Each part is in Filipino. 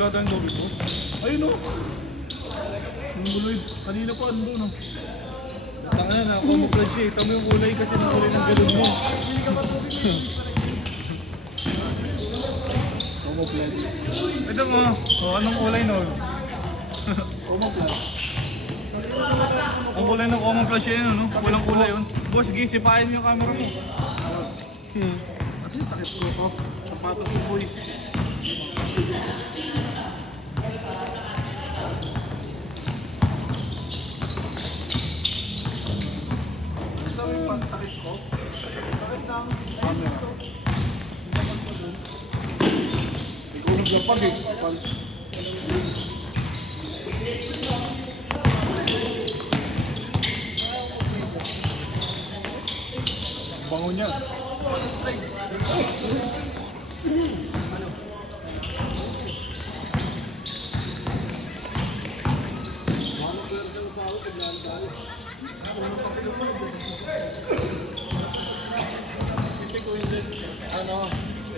Wala tayong gobi ko. Ayun o. Ang guloy. Kanina pa ano no. Saka na, camouflage siya. Ito mo yung kulay kasi ng kulay ng galon mo. Camouflage. Ito mo. O, anong kulay no? Camouflage. Ang kulay ng camouflage yun, no? Walang kulay yun. Boss, sige, sipain mo yung camera mo. Kasi takip ko ito. Sapatos ko boy. Ikaw naglapag eh. Bango niya.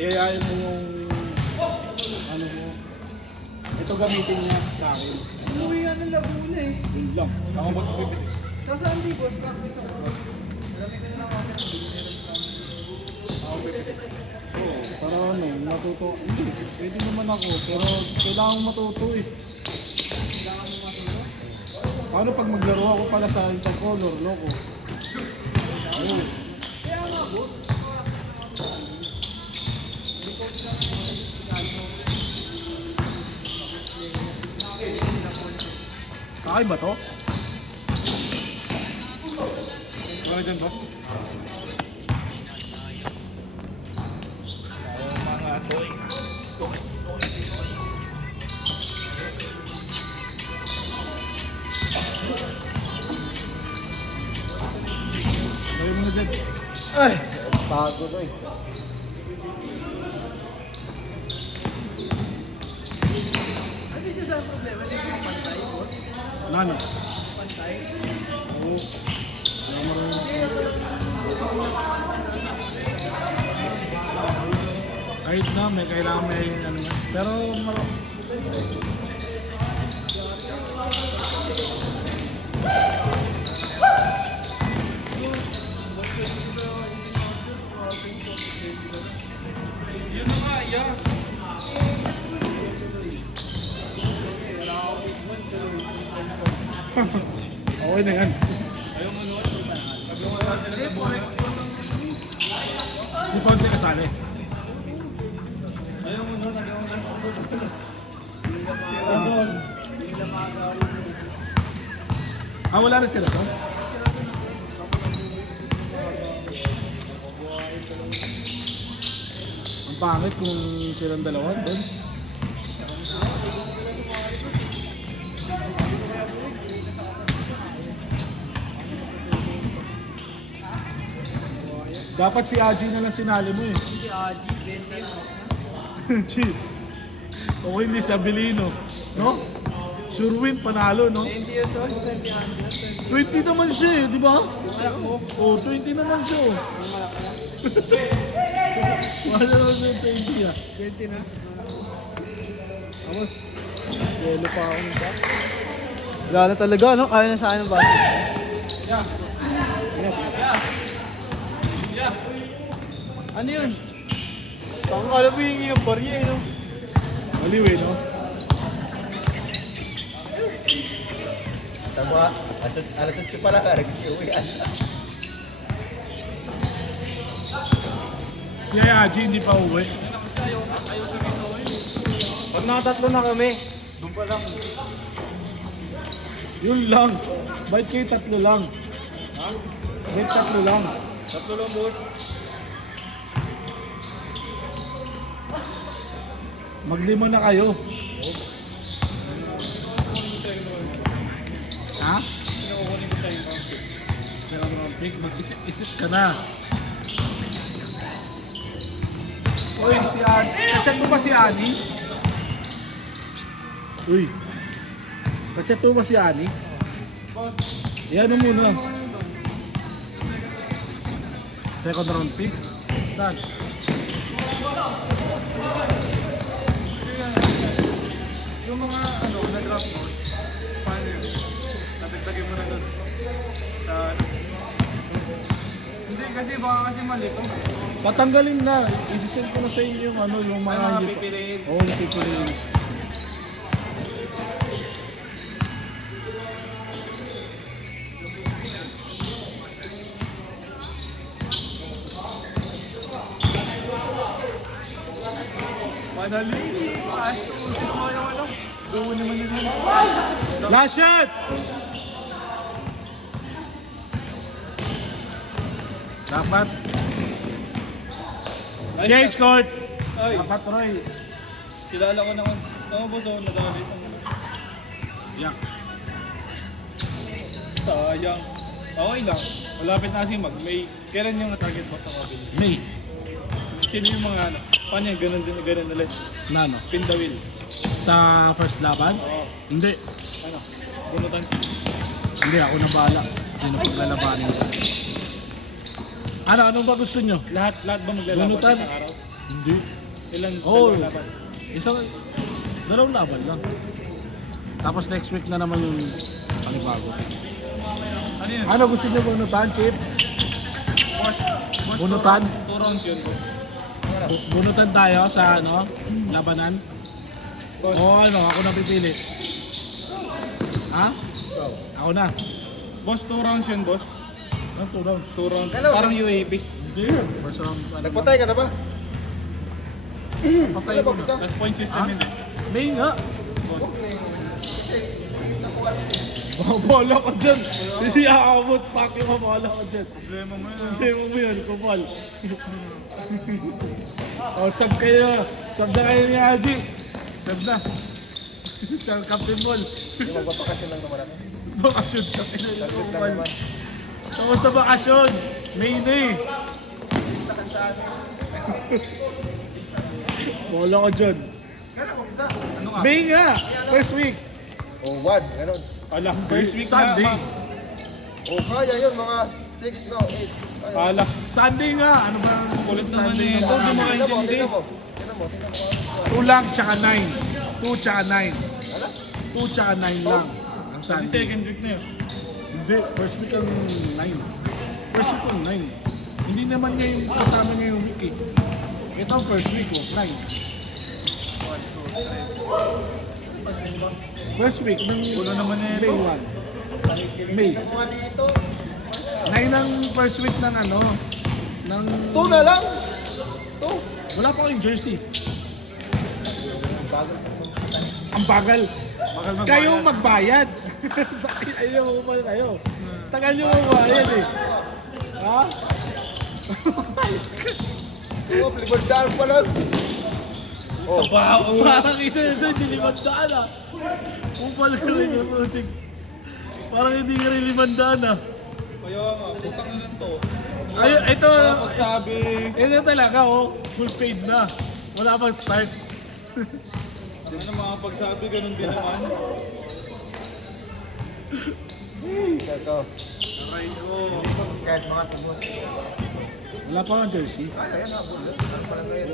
Iayain mo yung ano mo. Ito gamitin niya sa akin. Umuwi nga ng Laguna eh. Yun lang. Ako ba sa pipili? Sa saan di boss? Practice ako. Alam ko na ako. Oo, para ano, matuto. Hindi, pwede naman ako. Pero kailangan matuto eh. Kailangan mo matuto? Paano pag maglaro ako pala sa intercolor, loko? Oo. Kaya nga boss. Kakay ba to? Kakay dyan ba? Mga toy. Kaya mo na dyan. Ay! Bago to eh. Ano siya sa problema? Hindi yung pantay boss? Nano? Pantay? Oo. Alam mo rin. Kahit na, may kailangan may ano yan. Pero Yun na nga, yeah. okay na yan. Ayaw mo nun. Nagawa natin na sa buhay. Di pa kasi kasali. Ayaw mo nun, nagawa natin. Wala na sila to? Ang pangit kung silang dalawa doon. Dapat si Aji na lang sinali mo eh. Si Aji, 20. Chief. O hindi si Abilino. No? Sure win, panalo, no? 20 years old, 20 20 naman siya eh, di ba? Anak mo? Oh, 20 naman siya. Oh. Wala naman siya 20 ah. 20 na? Tapos, yelo pa ako nito. Wala na talaga, no? Kaya na sa akin ng bata. Ano yun? Baka alam mo yung barya eh, no? Maliw eh, no? Tama, alat siya pala ka, nagsiuwian. Si Aji hindi pa uwi. Pag nakatatlo na kami, doon pa lang. Yun lang. Bait kayo tatlo lang. Ha? Bait tatlo lang. Tatlo lang, boss. Maglima na kayo. Ha? Kinukunin ko tayo yung round pick. Second round pick, mag-isip-isip ka na. Uy, si Ani. Kachat mo ba si Ani? Uy. Kachat mo ba si Ani? Boss, Yan mo muna. Second round pick? Saan? yung mga ano, na-drop mo, paano yun? Tatagtagin mo na doon. Sa ano? Hindi kasi baka kasi mali ko. Patanggalin na. I-send ko na sa inyo yung ano, yung Ay, mga mga hindi pa- pipiliin. Oo, yung pipiliin. Madali. Paas to. Sino ko yung ano? Gawin naman yun. Last shot! Dapat. Change court! Ay, Dapat, Roy. kilala ko na kung boss ako nagalit. Yeah. Sayang. Okay lang. Malapit na kasi mag-May. Kailan yung target mo sa mobile? May. Sino yung mga ano? Paano yung ganun din, ganun ulit? Na ano? Spin the wheel. Sa first laban? Oo. Hindi. Ano? Bunutan. Hindi, ako na bahala. Sino paglalabanin ko? Ano ba gusto nyo? Lahat ba maglalaban Bunutan. isang araw? Hindi. Ilan Oh. maglalaban? Isang, dalawang laban lang. Tapos next week na naman yung panibago. Ano yun? Ano gusto nyo bunutan, Chip? Boss, Bunutan? 2 rounds yun, boss. Bunutan tayo sa ano, labanan? Boss. O ano, ako na pipili. Ha? Ako na. Boss, 2 rounds yun, boss. Ano, 2 rounds? 2 rounds. Hello, Parang UAP. Hindi. First round. Ano, Nagpatay ka na ba? Patay Ano ko ba, na. bisa? Last point system Ha? yun eh. May nga. Boss. Oh, bola ko dyan. Hindi aabot. Paki mo, bola ko dyan. Problema mo yun. Hindi mo yun, kupal. O, sub kayo. Sub na kayo ni Adi. Sub na. Sa Captain Ball. Magpapakasyon lang naman ako. Bakasyon sa Saglit lang kupal. naman. Kamusta bakasyon? May na eh. Bola ko dyan. Ano nga? May nga. First week. Oh, 1, ganun. Ala, first week Sunday. na. Oh, kaya yun, mga 6 no, 8. Kaya. Ala, Sunday nga. Ano ba? kulit naman Sunday eh. na Ito, di mo ba? Tingnan mo, kaintindi. tingnan mo. Tingnan mo, tingnan mo. 2 lang, tsaka 9. 2 tsaka 9. Wala? 2 tsaka 9 lang. Ang Di Sunday. second week na yun. Hindi, first week ang 9. First week ang 9. Hindi naman niya yung kasama niya yung week eh. Ito ang first week oh, 9. First week ng Ulo naman na May ito. 1. May. Mga dito. 9 ang first week ng ano, ng... 2 na lang. 2. Wala pa akong jersey. Bagal. Ang bagal. Bakal magbayad. Kayo magbayad. Bakit ayaw mo pa kayo? Tagal nyo magbayad eh. Ha? Oh, peligwardaan pa lang. Oh, Parang ito hindi limandaan ah. Kupal ka rin yung putik. Parang hindi ka rin limandaan ah. Kaya nga, putang na lang to. Ay, ito, Mga pagsabi. ito talaga oh, full paid na. Wala pang start. Ano mga pagsabi, ganun din naman. ito. Aray ko. Kahit mga tubos. Wala pa ang jersey. Ay, ayan na. Bulot. Ano pala ngayon?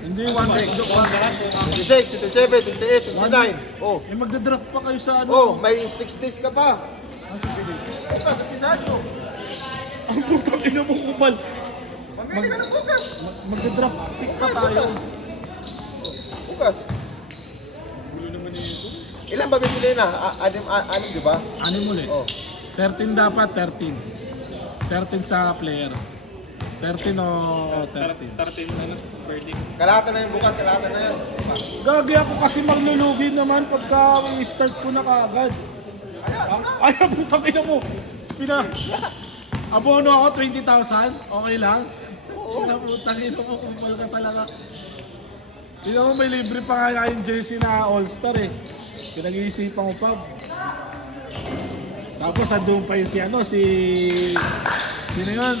Hindi, 1 26, 27, 28, 29. Oh. Eh, magdadraft pa kayo sa ano. Oh, may 6 days ka pa. Ano ba, sa pisahan mo? Ang putang ina mo kupal. Mamili ka ng bukas. Magdadraft pick pa Ay, tayo. bukas. Bukas. Gulo naman ito. Ilan ba bibili na? Anim, di ba? Ano mo ulit? Oh. 13 dapat, 13. 13 sa player. 13 o 13? 13 na lang. Verdict. Kalahatan na yun bukas, kalahatan na yun. Gagi ako kasi maglulugi naman pagka i-start ko na kaagad. Ay, putang ina mo. Abono ako 20,000. Okay lang? Oo. Putang ina mo, kumpal ka talaga. Tingnan mo, may libre pa nga yung jersey na All-Star eh. Pinag-iisipan ko pa. Tapos andun pa yung si sino yun?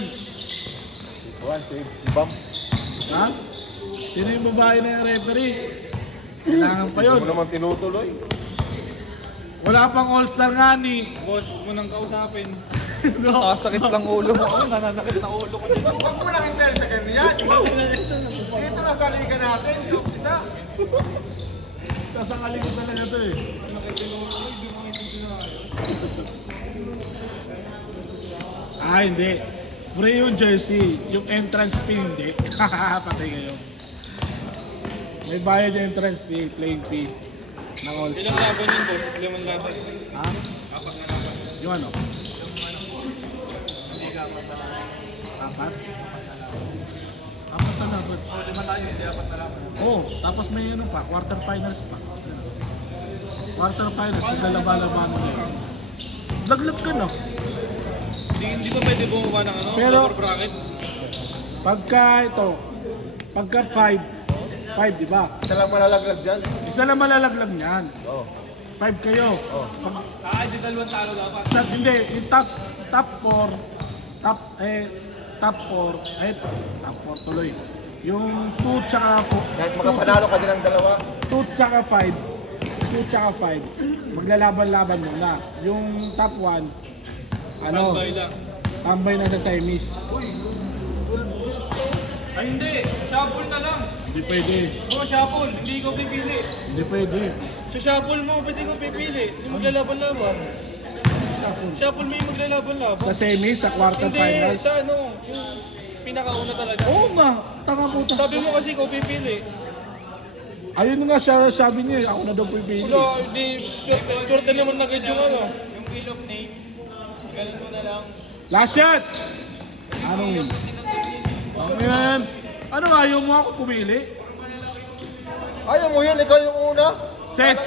Juan, si Bam. Ha? Sino yung babae na yung referee? Kailangan pa yun. Hindi mo naman tinutuloy. Wala pang all-star nga ni. Boss, huwag mo nang kausapin. Sakit lang ulo mo. Ako, nananakit na ulo ko. Huwag mo lang intel sa ganyan. Dito na sa liga natin, sa umpisa. Kasangali ko talaga to eh. Ah, hindi. Free yung jersey. Yung entrance fee, hindi. Patay kayo. May bayad yung entrance fee, playing fee. Ng all-star. Ilang laban yun, boss? 5 laban. Ha? 4 na laban. Yung ano? Apat? Apat na laban. 5 tayo, hindi 4 na laban. Oh, tapos may ano pa, quarterfinals pa. Quarterfinals, naglalaban-laban nila. Laglag ka na. Hindi ba pwede bumaba ng ano? Pero- Lower bracket? Pagka 5, di ba? Isa lang malalaglag dyan. Isa lang malalaglag niyan. Oo. 5 kayo. Di dalawang talo dapat. Hindi, yung top 4, top 4 tuloy. Yung 2 tsaka 4, Kahit makapanalo ka din ng dalawa. 2 tsaka 5, maglalaban-laban muna. Yung top 1, Standby lang. tambay na sa semis. Ay hindi, shuffle na lang. Hindi pwede. Oo, shuffle. Hindi ko pipili. Hindi pwede. Sa shuffle mo, pwede ko pipili. Yung maglalaban-laban. Shuffle mo yung maglalaban-laban. Sa semis, sa Hindi, quarterfinals. sa ano, yung pinakauna talaga. Oo nga, tanga po. Sabi mo kasi ko pipili. Ayun nga siya, sabi niya, ako na daw pipili. Wala, hindi, swerte naman agad yung ano. Yung wheel of names, ganun mo na lang. Last shot! Anong yun? Ano yan? Ano ayaw mo ako pumili? Ayaw mo yun, ikaw yung una. Set!